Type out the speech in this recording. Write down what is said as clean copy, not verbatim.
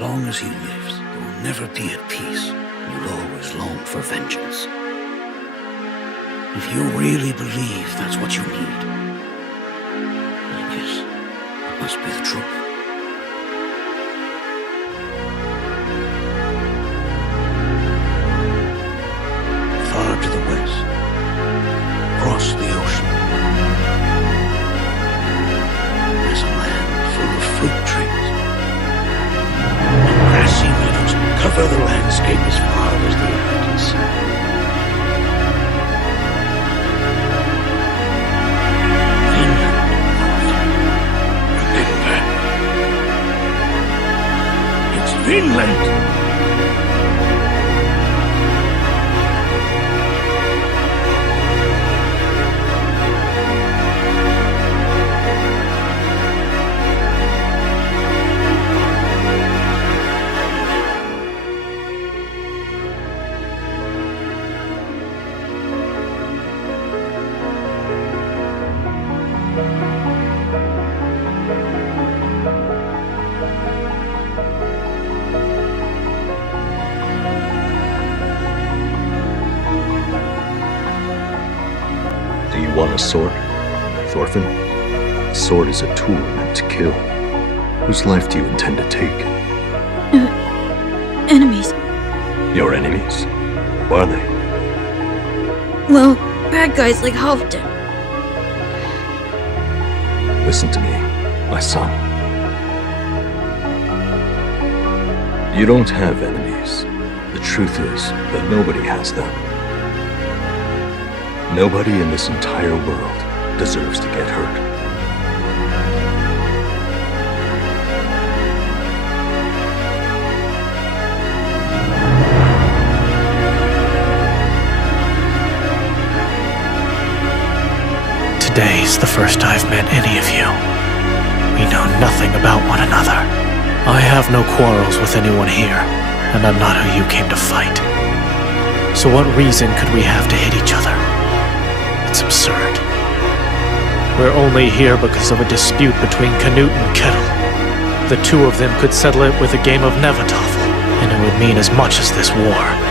long as he lives, you will never be at peace. You'll always long for vengeance. If you really believe that's what you need, I guess it must be the truth. Far to the west, across the ocean, there's a land full of fruit trees. And grassy meadows cover the landscape as far as the eye can see. Vinland! You want a sword, Thorfinn? A sword is a tool meant to kill. Whose life do you intend to take? Enemies. Your enemies? Who are they? Well, bad guys like Halfdan. Listen to me, my son. You don't have enemies. The truth is that nobody has them. Nobody in this entire world deserves to get hurt. Today's the first I've met any of you. We know nothing about one another. I have no quarrels with anyone here, and I'm not who you came to fight. So what reason could we have to hit each other? It's absurd. We're only here because of a dispute between Canute and Kettle. The two of them could settle it with a game of Nevertofel, and it would mean as much as this war.